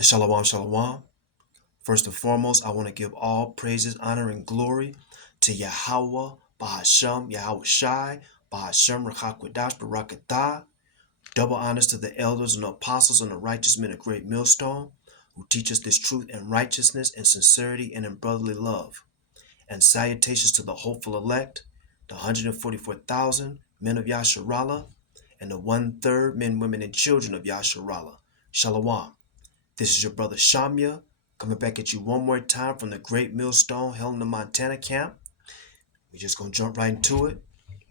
Shalom, shalom. First and foremost, I want to give all praises, honor, and glory to Yahweh, Bahasham, Yahweh Shai, Bahasham, Rachakwadash, Barakatah. Double honors to the elders and the apostles and the righteous men of great millstone who teach us this truth and righteousness and sincerity and in brotherly love. And salutations to the hopeful elect, the 144,000 men of Yasharallah, and the 1/3 men, women, and children of Yasharallah. Shalom. This is your brother Shamya, coming back at you one more time from the Great Millstone held in the Montana camp. We're just going to jump right into it.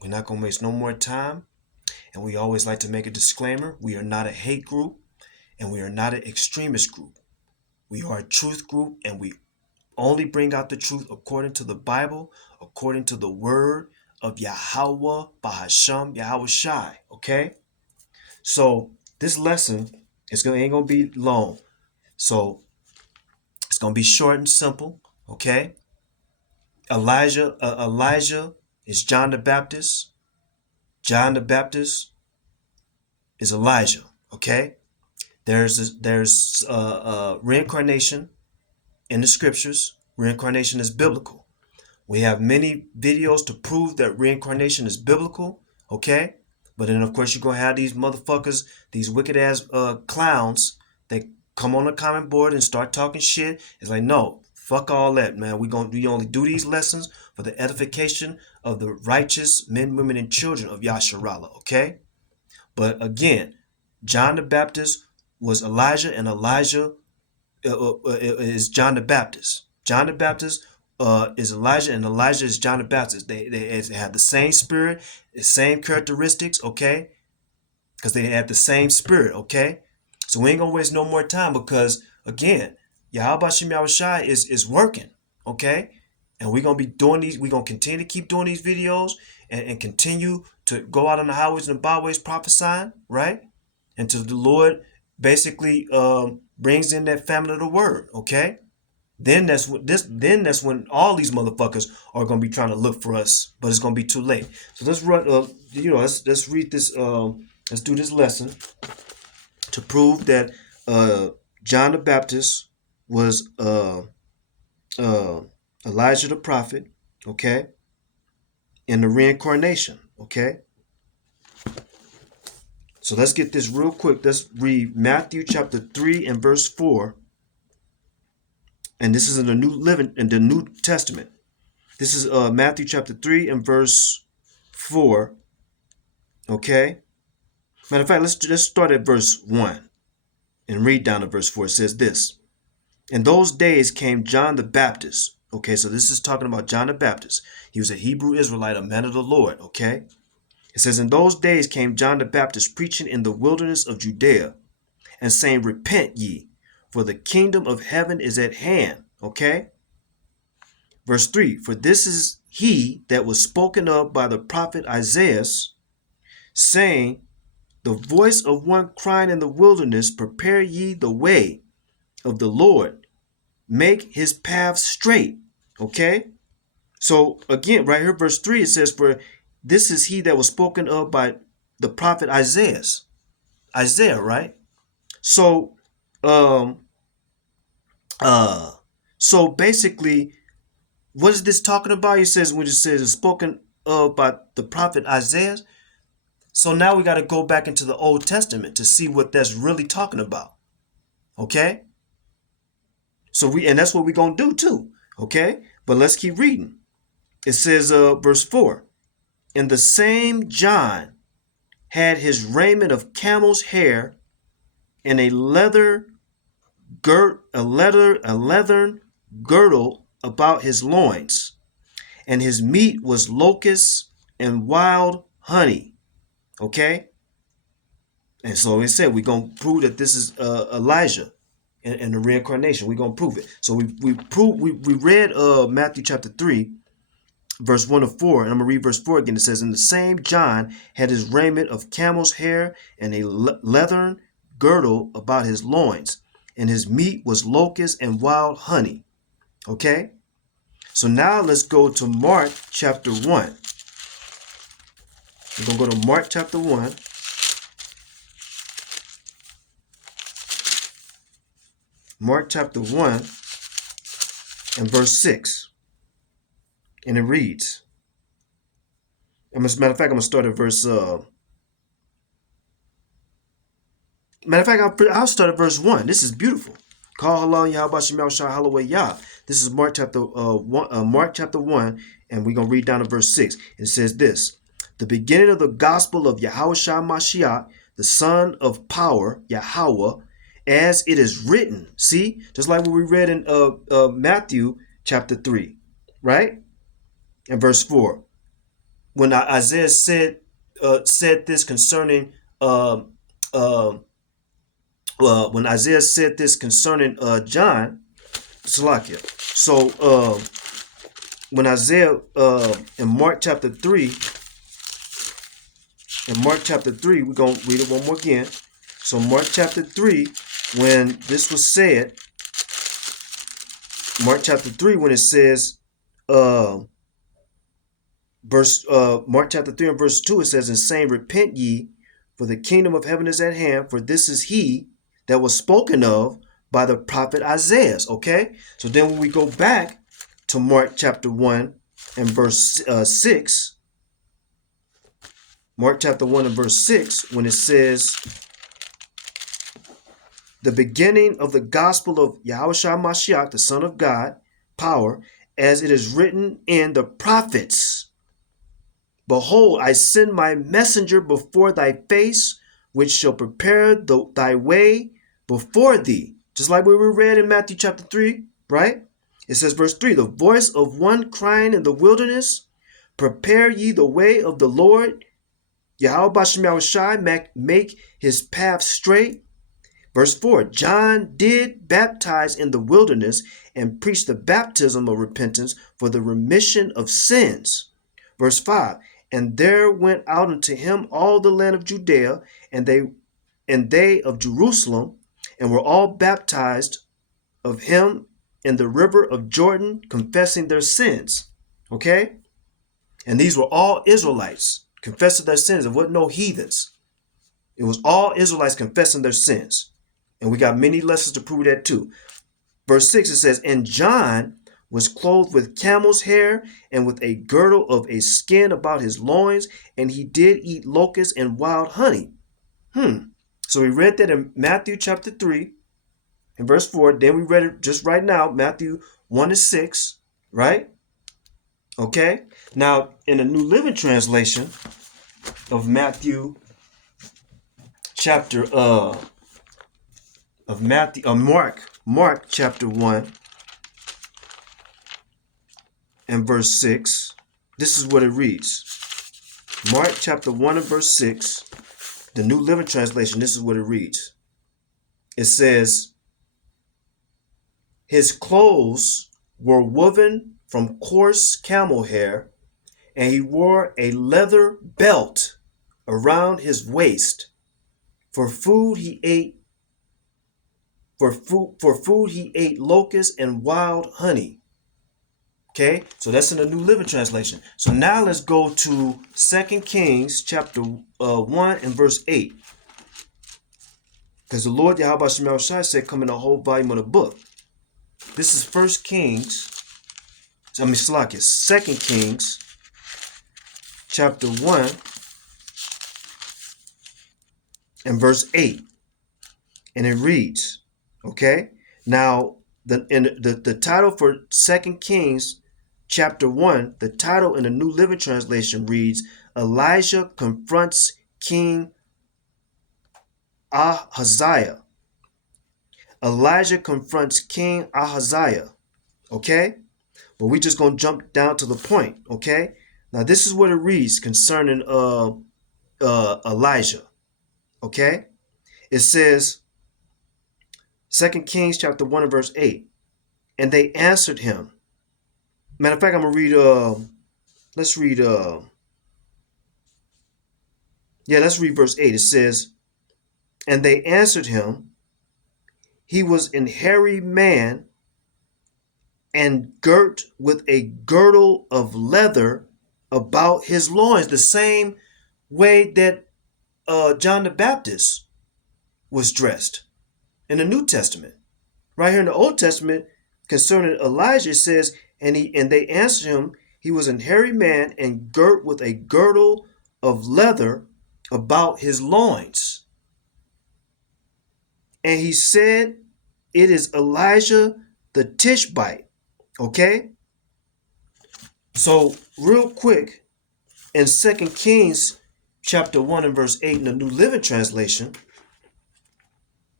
We're not going to waste no more time. And we always like to make a disclaimer. We are not a hate group, and we are not an extremist group. We are a truth group, and we only bring out the truth according to the Bible, according to the word of Yahweh, Bahasham, Yahweh Shai. Okay? So this lesson ain't going to be long. So it's going to be short and simple, okay? Elijah is John the Baptist. John the Baptist is Elijah, okay? There's reincarnation in the scriptures. Reincarnation is biblical. We have many videos to prove that reincarnation is biblical, okay? But then, of course, you're going to have these motherfuckers, these wicked-ass clowns that come on the comment board and start talking shit. It's like, no, fuck all that, man. We only do these lessons for the edification of the righteous men, women, and children of Yasharallah, okay? But again, John the Baptist was Elijah, and Elijah is John the Baptist. John the Baptist is Elijah, and Elijah is John the Baptist. They have the same spirit, the same characteristics, okay? Because they have the same spirit, okay? So we ain't gonna waste no more time because again, Yahweh Shem Yahweh Shai is working, okay? And we're gonna be doing these, we're gonna continue to keep doing these videos and continue to go out on the highways and the byways prophesying, right? Until the Lord basically brings in that family of the word, okay? Then that's when all these motherfuckers are gonna be trying to look for us, but it's gonna be too late. So let's run let's read this let's do this lesson to prove that John the Baptist was uh, Elijah the prophet, okay, in the reincarnation, okay. So let's get this real quick. Let's read Matthew chapter 3 and verse 4. And this is in the New Testament. This is Matthew chapter 3 and verse 4. Okay. Matter of fact, let's start at verse 1 and read down to verse 4. It says this. In those days came John the Baptist. Okay, so this is talking about John the Baptist. He was a Hebrew Israelite, a man of the Lord. Okay. It says, in those days came John the Baptist preaching in the wilderness of Judea and saying, repent ye, for the kingdom of heaven is at hand. Okay. Verse 3, for this is he that was spoken of by the prophet Isaiah, saying, the voice of one crying in the wilderness, prepare ye the way of the Lord, make his path straight. Okay. So again, right here, verse 3, it says, for this is he that was spoken of by the prophet Isaiah. Isaiah, right? So so basically, what is this talking about? He says when it says it's spoken of by the prophet Isaiah. So now we got to go back into the Old Testament to see what that's really talking about. Okay? And that's what we're going to do too. Okay? But let's keep reading. It says, verse 4, and the same John had his raiment of camel's hair and a leathern girdle about his loins, and his meat was locusts and wild honey. Okay? And so it said we're going to prove that this is Elijah and the reincarnation. We're going to prove it. So we read Matthew chapter 3, verse 1 to 4, and I'm going to read verse 4 again. It says, and the same John had his raiment of camel's hair and a leathern girdle about his loins, and his meat was locusts and wild honey. Okay? So now let's go to Mark chapter 1. We're going to go to Mark chapter 1. Mark chapter 1 and verse 6. And it reads, as a matter of fact, I'm going to start at verse, I'll start at verse 1. This is beautiful. Call halal Yahweh Shemel Shah Halloway Yah. This is Mark chapter 1, and we're going to read down to verse 6. It says this: the beginning of the gospel of Yahweh Shah Mashiach, the son of power, Yahweh, as it is written. See, just like what we read in Matthew chapter 3, right? And verse 4. When Isaiah said this concerning when Isaiah said this concerning John, Salakia. So when Isaiah in Mark chapter 3, we're going to read it one more again. So Mark chapter 3, when this was said, Mark chapter 3, when it says, Mark chapter 3 and verse 2, it says, and saying, repent ye, for the kingdom of heaven is at hand, for this is he that was spoken of by the prophet Isaiah. Okay? So then when we go back to Mark chapter 1 and verse 6, Mark chapter 1 and verse 6, when it says, the beginning of the gospel of Yahweh Shah Mashiach, the Son of God, power, as it is written in the prophets. Behold, I send my messenger before thy face, which shall prepare thy way before thee. Just like we read in Matthew chapter 3, right? It says, verse 3, the voice of one crying in the wilderness, prepare ye the way of the Lord. Yahweh Bashim Shai, make his path straight. Verse 4, John did baptize in the wilderness and preach the baptism of repentance for the remission of sins. Verse 5, and there went out unto him all the land of Judea, and they of Jerusalem, and were all baptized of him in the river of Jordan, confessing their sins. Okay? And these were all Israelites confessing their sins. It wasn't no heathens. It was all Israelites confessing their sins. And we got many lessons to prove that too. Verse 6, it says, and John was clothed with camel's hair and with a girdle of a skin about his loins, and he did eat locusts and wild honey. So we read that in Matthew chapter 3 and verse 4. Then we read it just right now, Matthew 1 to 6, right? Okay. Now, in the New Living Translation of Matthew chapter Mark chapter 1 and verse 6, this is what it reads. Mark chapter 1 and verse 6, the New Living Translation, this is what it reads. It says, his clothes were woven from coarse camel hair, and he wore a leather belt around his waist. For food he ate locusts and wild honey. Okay, so that's in the New Living Translation. So now let's go to 2 Kings chapter 1 and verse 8. Because the Lord Yahweh Shemel Shai said, come in the whole volume of the book. This is 2 Kings chapter 1 and verse 8. And it reads, okay? Now, the title for 2 Kings chapter 1, the title in the New Living Translation reads, Elijah confronts King Ahaziah. Elijah confronts King Ahaziah. Okay? But we're just going to jump down to the point. Okay? Now, this is what it reads concerning Elijah. Okay? It says, 2 Kings chapter 1 and verse 8. And they answered him. Matter of fact, I'm going to read, let's read verse 8. It says, and they answered him, he was an hairy man and girt with a girdle of leather about his loins, the same way that John the Baptist was dressed in the New Testament. Right here in the Old Testament, concerning Elijah, it says, and they answered him, he was an hairy man and girt with a girdle of leather about his loins. And he said, it is Elijah the Tishbite. Okay? So, real quick, in 2 Kings chapter 1 and verse 8 in the New Living Translation,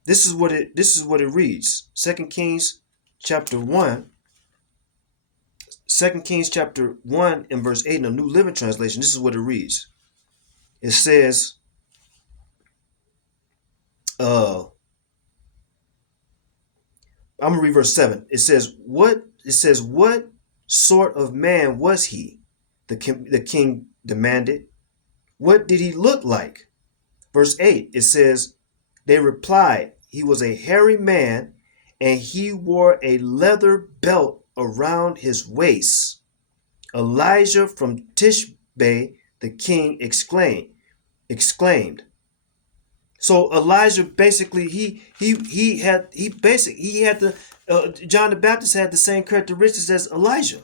this is what it reads. 2 Kings chapter 1. 2 Kings chapter 1 and verse 8 in the New Living Translation, this is what it reads. It says, I'm gonna read verse 7. It says, what sort of man was he? The king demanded. What did he look like? Verse 8, it says, they replied, he was a hairy man, and he wore a leather belt around his waist. Elijah from Tishbe, the king exclaimed. So Elijah basically he had the John the Baptist had the same characteristics as Elijah.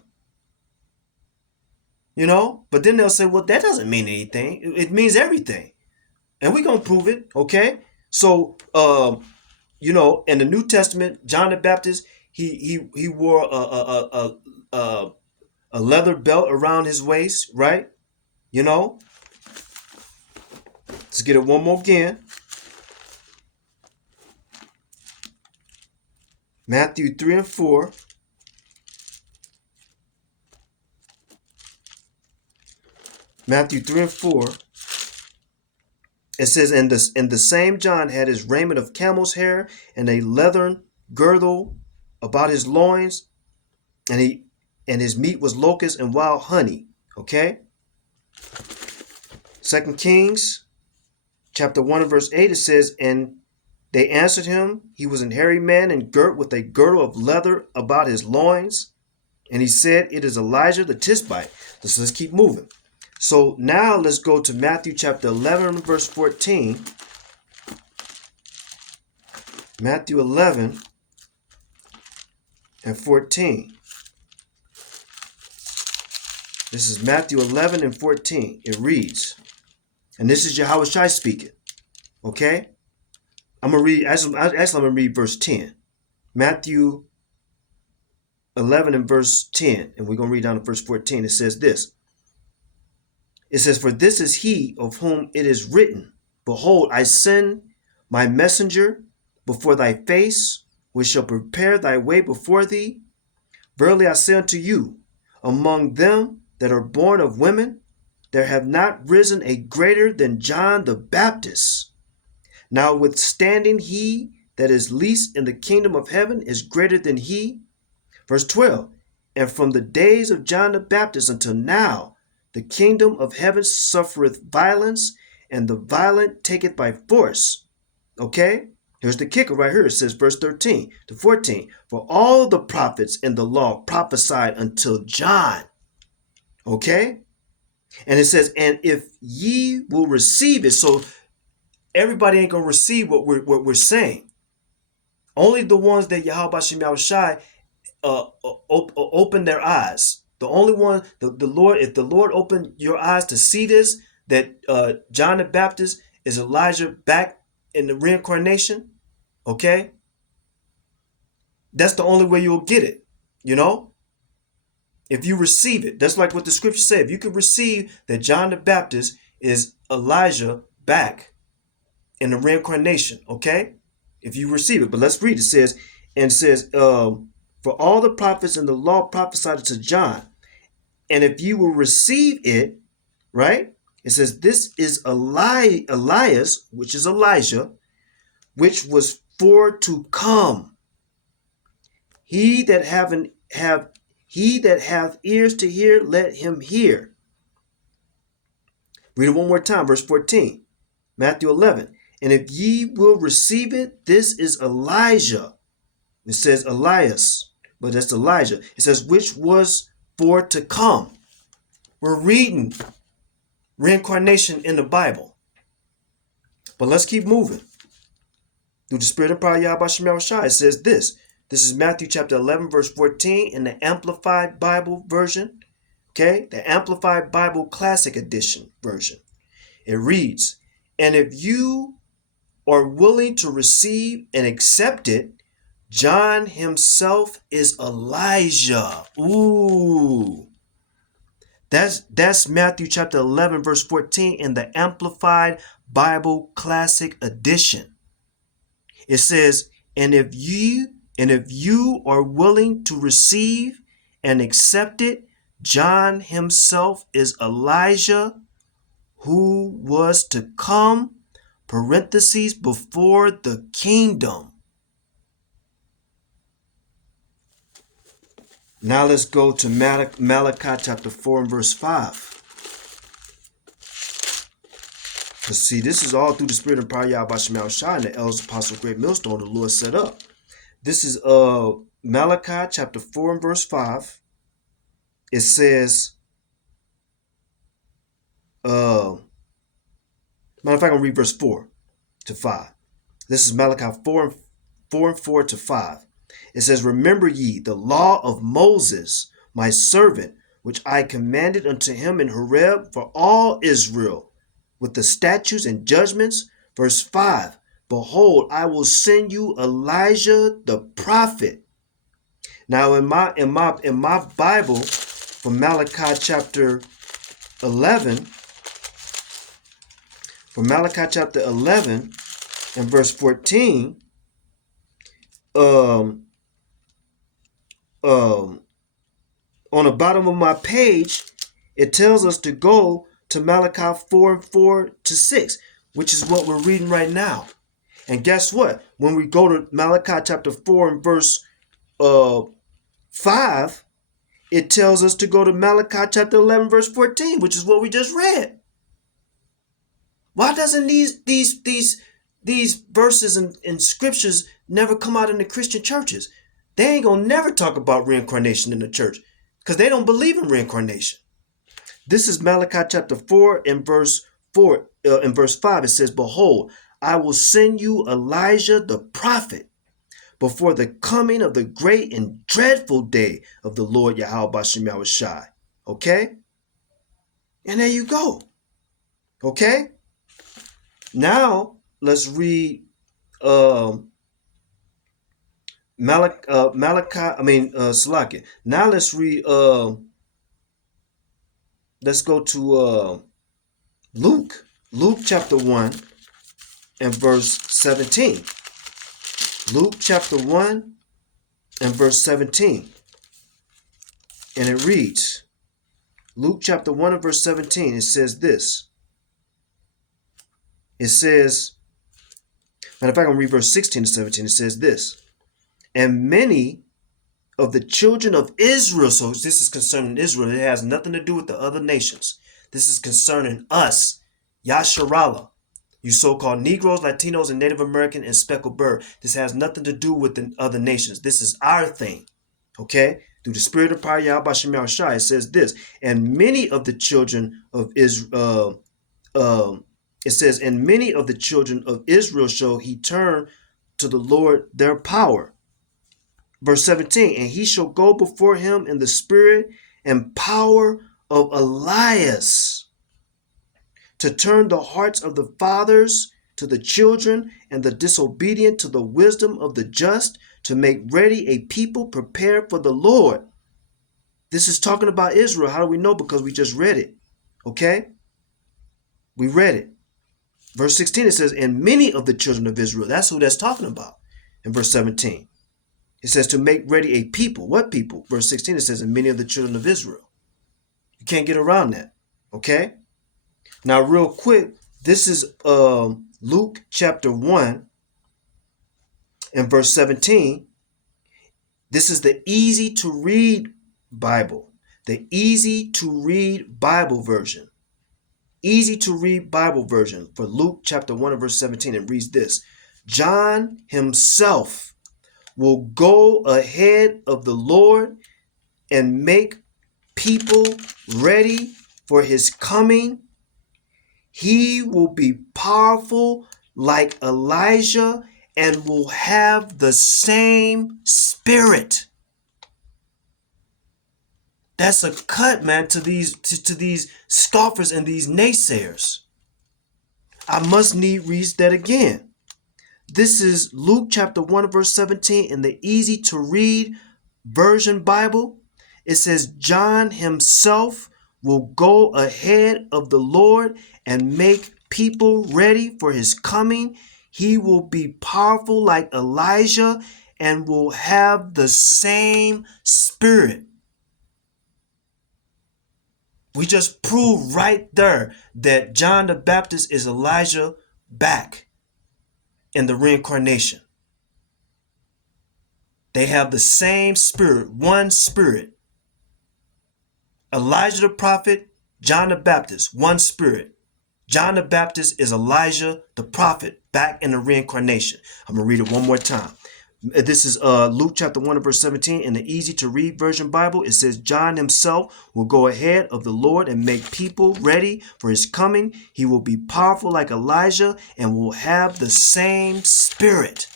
You know, but then they'll say, well, that doesn't mean anything. It means everything, and we're gonna prove it. Okay, so you know, in the New Testament, John the Baptist he wore a leather belt around his waist, right? You know, let's get it one more again. Matthew 3 and 4. Matthew 3 and 4. It says, and the same John had his raiment of camel's hair and a leathern girdle about his loins, and his meat was locusts and wild honey. Okay? 2 Kings chapter 1 and verse 8, it says, and they answered him, he was an hairy man and girt with a girdle of leather about his loins. And he said, it is Elijah the Tishbite. So let's keep moving. So now let's go to Matthew chapter 11 verse 14. Matthew 11 and 14. This is Matthew 11 and 14. It reads, and this is Yahweh Shai speaking. Okay? I'm going to read, actually I'm going to read verse 10. Matthew 11 and verse 10. And we're going to read down to verse 14. It says this. It says, for this is he of whom it is written, behold, I send my messenger before thy face, which shall prepare thy way before thee. Verily I say unto you, among them that are born of women, there have not risen a greater than John the Baptist. Notwithstanding, he that is least in the kingdom of heaven is greater than he. Verse 12, and from the days of John the Baptist until now, the kingdom of heaven suffereth violence, and the violent take it by force. Okay? Here's the kicker right here. It says, verse 13 to 14, for all the prophets in the law prophesied until John. Okay? And it says, and if ye will receive it, so everybody ain't going to receive what we're saying. Only the ones that Yahweh Shem Yahushai open their eyes. The only one, the Lord, if the Lord opened your eyes to see this, that John the Baptist is Elijah back in the reincarnation, okay? That's the only way you'll get it, you know? If you receive it, that's like what the scripture said. If you could receive that John the Baptist is Elijah back in the reincarnation, okay? If you receive it. But let's read. It says, for all the prophets in the law prophesied to John. And if you will receive it, right? It says, this is Elias, which is Elijah, which was for to come. He that hath ears to hear, let him hear. Read it one more time, verse 14. Matthew 11. And if ye will receive it, this is Elijah. It says Elias, but that's Elijah. It says, which was for to come. We're reading reincarnation in the Bible. But let's keep moving. Through the spirit and power of Yahweh Shem Yahushai, it says this. This is Matthew chapter 11, verse 14 in the Amplified Bible version. Okay, the Amplified Bible Classic Edition version. It reads, and if you are willing to receive and accept it, John himself is Elijah. Ooh. That's Matthew chapter 11, verse 14 in the Amplified Bible Classic Edition. It says, and if you are willing to receive and accept it, John himself is Elijah, who was to come, parentheses, before the kingdom. Now let's go to Malachi chapter 4 and verse 5. Let's see, this is all through the spirit and power of Yahweh Shai and the elders, apostles, great millstone the Lord set up. This is Malachi chapter 4 and verse 5. It says, matter of fact, I'm going to read verse 4 to 5. This is Malachi 4 and 4 to 5. It says, remember ye the law of Moses, my servant, which I commanded unto him in Horeb for all Israel, with the statutes and judgments. Verse 5, behold, I will send you Elijah the prophet. Now in my Bible, from Malachi chapter 11, and verse 14, on the bottom of my page, it tells us to go to Malachi 4 and 4 to 6, which is what we're reading right now. And guess what? When we go to Malachi chapter 4 and verse 5, it tells us to go to Malachi chapter 11 verse 14, which is what we just read. Why doesn't these verses and scriptures never come out in the Christian churches? They ain't gonna never talk about reincarnation in the church because they don't believe in reincarnation. This is Malachi chapter 4 and verse 4 and verse 5. It says, behold, I will send you Elijah the prophet before the coming of the great and dreadful day of the Lord Yahweh Shai. Okay? And there you go. Okay? Now let's read Salakia. Now let's read let's go to Luke chapter 1 and verse 17. Luke chapter 1 and verse 17. And it reads, Luke chapter 1 and verse 17, it says this. It says, matter of fact, I'm going to read verse 16 to 17. It says this, and many of the children of Israel, so this is concerning Israel, it has nothing to do with the other nations. This is concerning us, Yasharallah, you so-called Negroes, Latinos, and Native American and speckled bird. This has nothing to do with the other nations. This is our thing, okay? Through the spirit of power, Yahweh Shai, it says this, and many of the children of Israel, it says, and many of the children of Israel shall he turn to the Lord their power. Verse 17, and he shall go before him in the spirit and power of Elias, to turn the hearts of the fathers to the children and the disobedient to the wisdom of the just, to make ready a people prepared for the Lord. This is talking about Israel. How do we know? Because we just read it. Okay? We read it. Verse 16, it says, and many of the children of Israel. That's who that's talking about. In verse 17, it says to make ready a people. What people? Verse 16, it says, and many of the children of Israel. You can't get around that. Okay? Now, real quick, this is Luke chapter 1 and verse 17. This is the easy to read Bible. The easy to read Bible version. Easy to read Bible version for Luke chapter 1 and verse 17. It reads this. John himself will go ahead of the Lord and make people ready for his coming. He will be powerful like Elijah and will have the same spirit. That's a cut, man, to these scoffers and these naysayers. I must need read that again. This is Luke chapter 1 verse 17 in the easy to read version Bible. It says John himself will go ahead of the Lord and make people ready for his coming. He will be powerful like Elijah and will have the same spirit. We just proved right there that John the Baptist is Elijah back in the reincarnation. They have the same spirit, one spirit. Elijah the prophet, John the Baptist, one spirit. John the Baptist is Elijah the prophet back in the reincarnation. I'm going to read it one more time. This is Luke chapter 1 verse 17 in the easy to read version Bible. It says John himself will go ahead of the Lord and make people ready for his coming. He will be powerful like Elijah and will have the same spirit.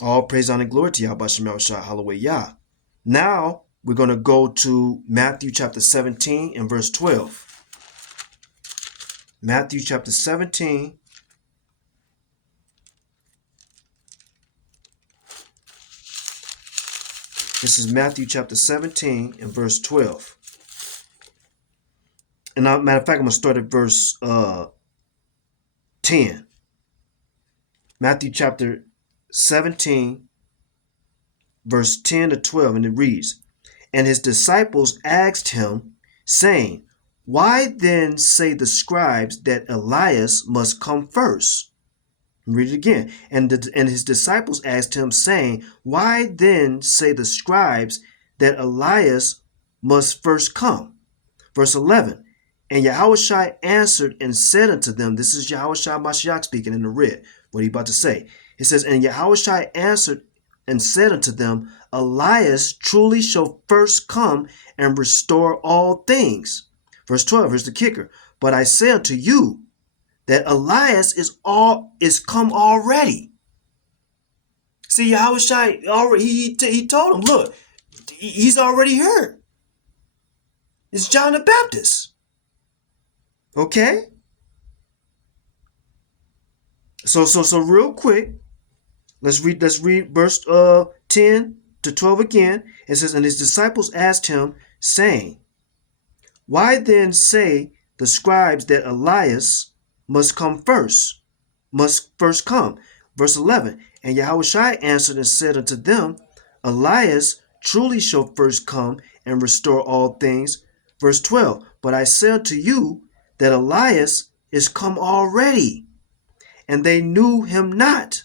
All praise, honor, and glory to Yahweh Shemel Shah, hallelujah. Now we're going to go to Matthew chapter 17 and verse 12. Matthew chapter 17. This is Matthew chapter 17 and verse 12. And matter of fact, I'm going to start at verse 10. Matthew chapter 17, verse 10 to 12, and it reads, And his disciples asked him, saying, Why then say the scribes that Elias must come first? Read it again. And his disciples asked him, saying, Why then say the scribes that Elias must first come? Verse 11. And Yahushua answered and said unto them, this is Yahushua Mashiach speaking in the red, what he about to say. It says, And Yahushua answered and said unto them, Elias truly shall first come and restore all things. Verse 12, here's the kicker. But I say unto you, that Elias is come already. See, Yahushua already he told him, look, he's already here. It's John the Baptist. Okay? So real quick, let's read verse 10 to 12 again. It says, And his disciples asked him, saying, Why then say the scribes that Elias must first come. Verse 11, And Yahushua answered and said unto them, Elias truly shall first come and restore all things. Verse 12, But I say unto you that Elias is come already, and they knew him not,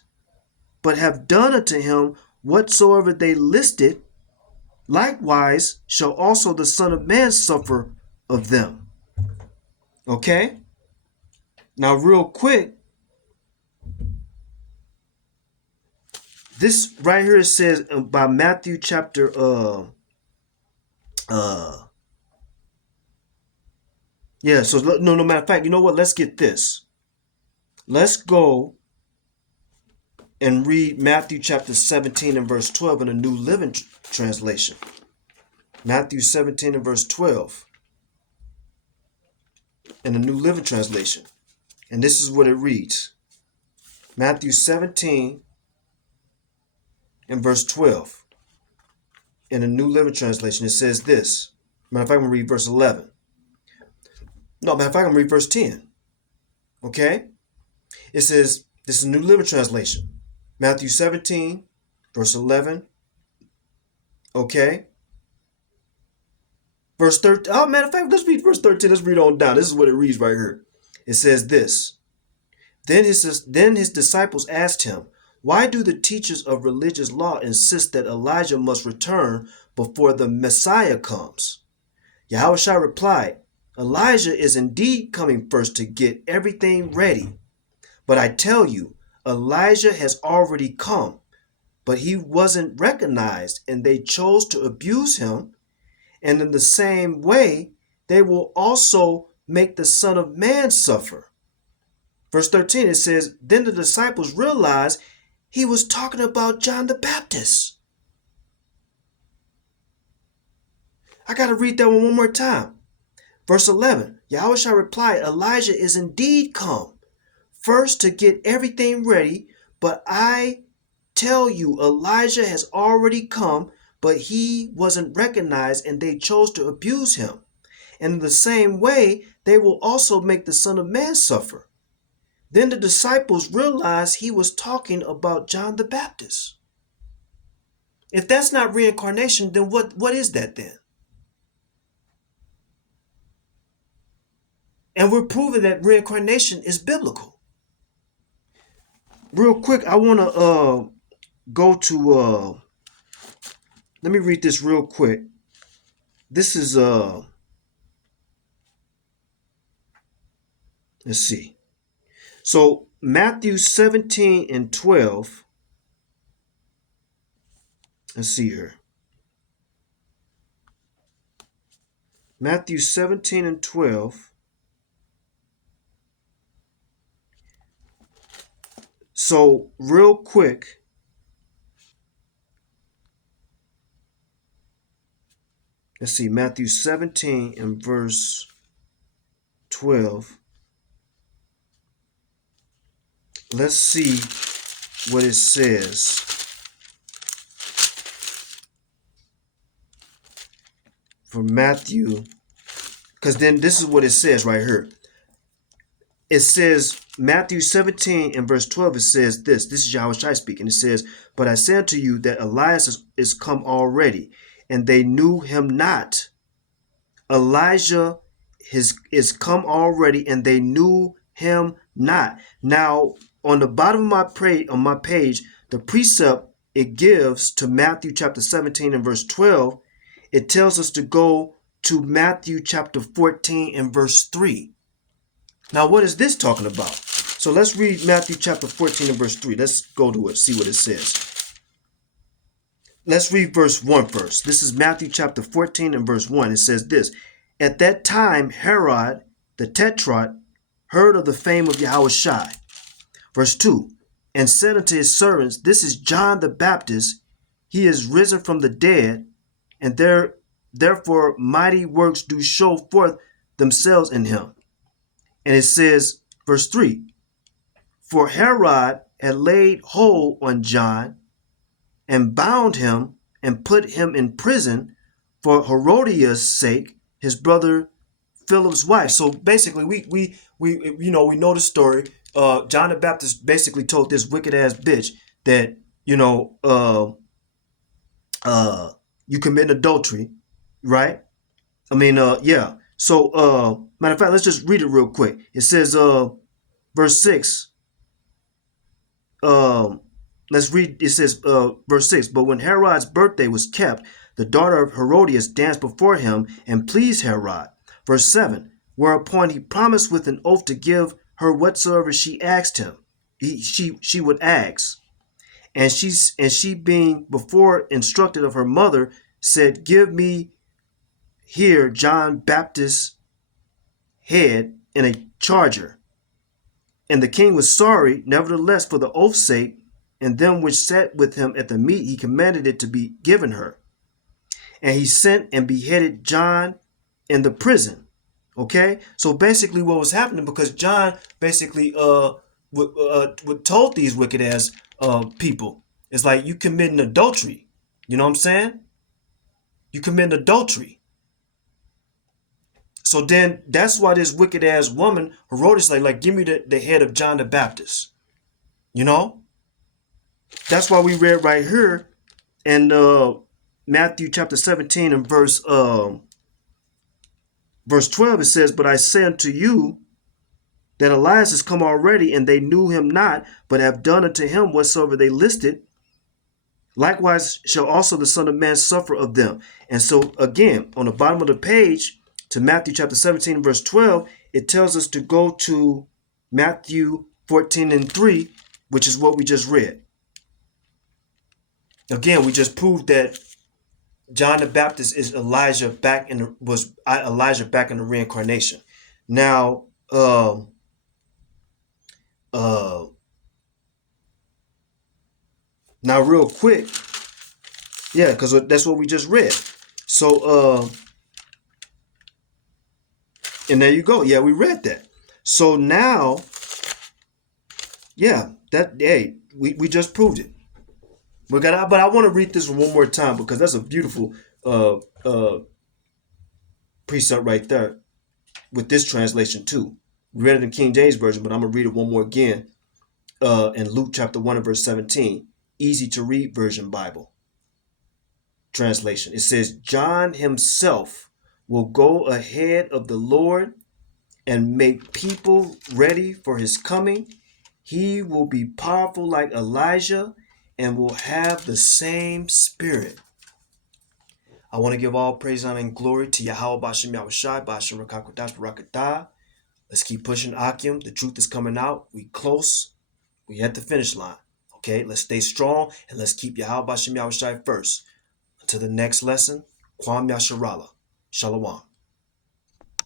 but have done unto him whatsoever they listed. Likewise shall also the Son of Man suffer of them. Okay? Now, real quick, this right here says by Matthew chapter yeah, so no matter of fact, you know what? Let's get this. Let's go and read Matthew chapter 17 and verse 12 in the New Living Translation. Matthew 17 and verse 12 in the New Living Translation. And this is what it reads. Matthew 17 and verse 12 in the New Living Translation. It says this. Matter of fact, I'm going to read verse 11. No, matter of fact, I'm going to read verse 10. Okay? It says, this is New Living Translation. Matthew 17, verse 11. Okay? Verse 13. Oh, matter of fact, let's read verse 13. Let's read on down. This is what it reads right here. It says this. Then his disciples asked him, Why do the teachers of religious law insist that Elijah must return before the Messiah comes? Yahushua replied, Elijah is indeed coming first to get everything ready. But I tell you, Elijah has already come, but he wasn't recognized, and they chose to abuse him. And in the same way, they will also make the Son of Man suffer. Verse 13, it says, then the disciples realized he was talking about John the Baptist. I got to read that one more time. Verse 11, Yahushua replied, Elijah is indeed come, first to get everything ready, but I tell you, Elijah has already come, but he wasn't recognized and they chose to abuse him. And in the same way, they will also make the Son of Man suffer. Then the disciples realized he was talking about John the Baptist. If that's not reincarnation, then what is that then? And we're proving that reincarnation is biblical. Real quick, I want to go to let me read this real quick. This is let's see. So Matthew 17 and 12. Let's see here. Matthew 17 and 12. So real quick, let's see, Matthew 17 and verse 12. Let's see what it says. For Matthew, because then this is what it says right here. It says, Matthew 17 and verse 12, it says this. This is Yahushua speaking. It says, but I say unto you that Elias is come already, and they knew him not. Elijah is come already, and they knew him not. Now, on the bottom of my page, the precept it gives to Matthew chapter 17 and verse 12, it tells us to go to Matthew chapter 14 and verse 3. Now, what is this talking about? So let's read Matthew chapter 14 and verse 3. Let's go to it, see what it says. Let's read verse 1 first. This is Matthew chapter 14 and verse 1. It says this. At that time, Herod the Tetrarch heard of the fame of Yahushua. Verse 2. And said unto his servants, this is John the Baptist. He is risen from the dead, and therefore mighty works do show forth themselves in him. And it says, verse 3, for Herod had laid hold on John and bound him and put him in prison for Herodias' sake, his brother Philip's wife. So basically, we know the story. John the Baptist basically told this wicked ass bitch that you commit adultery, right? I mean, yeah. So, matter of fact, let's just read it real quick. It says, verse 6. Let's read. It says, verse 6. But when Herod's birthday was kept, the daughter of Herodias danced before him and pleased Herod. Verse 7. Whereupon he promised with an oath to give her whatsoever she asked him. She would ask. And she being before instructed of her mother, said, give me here John Baptist's head in a charger. And the king was sorry, nevertheless, for the oath's sake, and them which sat with him at the meat, he commanded it to be given her. And he sent and beheaded John in the prison. Okay, so basically what was happening, because John basically told these wicked ass people, it's like, you committing adultery. You know what I'm saying? You committing adultery. So then that's why this wicked ass woman, Herodias, like give me the head of John the Baptist. You know? That's why we read right here in Matthew chapter 17 and verse 12, it says, but I say unto you that Elias is come already, and they knew him not, but have done unto him whatsoever they listed. Likewise shall also the Son of Man suffer of them. And so again, on the bottom of the page to Matthew chapter 17 verse 12, it tells us to go to Matthew 14 and 3, which is what we just read. Again, we just proved that John the Baptist is Elijah back in the reincarnation. Now, Uh, Now, real quick, yeah, because that's what we just read. So, and there you go. Yeah, we read that. So now, yeah, that hey, we just proved it. We got, but I want to read this one more time because that's a beautiful uh uh precept right there with this translation too. We read it in King James version, but I'm gonna read it one more again. In Luke chapter 1 and verse 17, easy to read version Bible translation. It says, John himself will go ahead of the Lord and make people ready for his coming. He will be powerful like Elijah and will have the same spirit. I want to give all praise, honor, and glory to Yahweh Bashem Yahushai, Bashem Rakakwadash Barakatah. Let's keep pushing Akim. The truth is coming out. We close. We at the finish line. Okay, let's stay strong and let's keep Yahweh Bashem Yahushai first. Until the next lesson, Kwam Yasharala. Shalom.